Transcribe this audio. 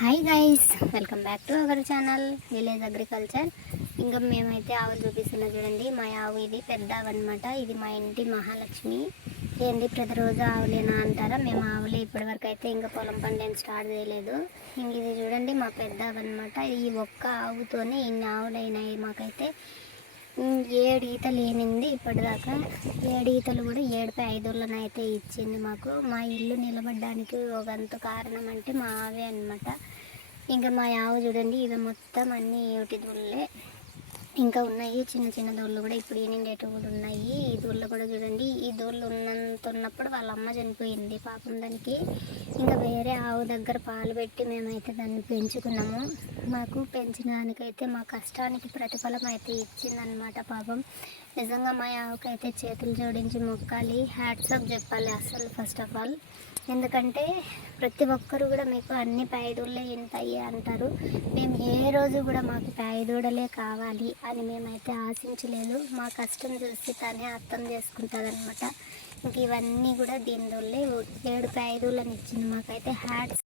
Hi guys, welcome back to our channel village agriculture. ఇంకా మేమైతే ఆవులు చూపిస్తున్నా చూడండి. మా ఆవు ఇది పెద్ద ఆవు అనమాట. ఇది మా ఇంటి మహాలక్ష్మి. ఏంది ప్రతిరోజు ఆవులేనా అంటారా? మేము ఆవులే. ఇప్పటివరకు అయితే ఇంకా పొలం పనులు ఏం స్టార్ట్ చేయలేదు. ఇంక ఇది చూడండి మా పెద్ద ఆవు అనమాట. ఈ ఒక్క ఆవుతోనే ఇన్ని ఆవులైనాయి మాకైతే. 7 ఈతలు ఏమింది ఇప్పటిదాకా. 7 ఈతలు కూడా 7 అయితే ఇచ్చింది మాకు. మా ఇల్లు నిలబడడానికి ఒకంత కారణం అంటే మా ఆవే అనమాట. ఇంకా మా ఆవు చూడండి, ఇవి మొత్తం అన్నీ ఏటి దూళ్ళే. ఇంకా ఉన్నాయి చిన్న చిన్న దూళ్ళు కూడా, ఇప్పుడు ఈనిండేటివి కూడా ఉన్నాయి. ఈ దూళ్ళు కూడా చూడండి, ఈ దూళ్ళు ఉన్నప్పుడు వాళ్ళ అమ్మ చనిపోయింది పాపం దానికి. ఇంకా వేరే ఆవు దగ్గర పాలు పెట్టి మేమైతే దాన్ని పెంచుకున్నాము. మాకు పెంచిన దానికైతే మా కష్టానికి ప్రతిఫలం అయితే ఇచ్చిందనమాట పాపం. నిజంగా మా ఆవుకైతే చేతులు జోడించి మొక్కాలి, హ్యాట్సాప్ చెప్పాలి అసలు ఫస్ట్ ఆఫ్ ఆల్. ఎందుకంటే ప్రతి ఒక్కరు కూడా మీకు అన్ని పాయదూడలే ఉంటాయి అంటారు. మేము ఏ రోజు కూడా మాకు పాయదూడలే కావాలి అని మేమైతే ఆశించలేదు. మా కష్టం చూసి తనే అర్థం చేసుకుంటుంది అనమాట. ఇంక ఇవన్నీ కూడా దీని వల్లే 7 పాయదూళ్ళని ఇచ్చింది మాకైతే. హ్యాట్స్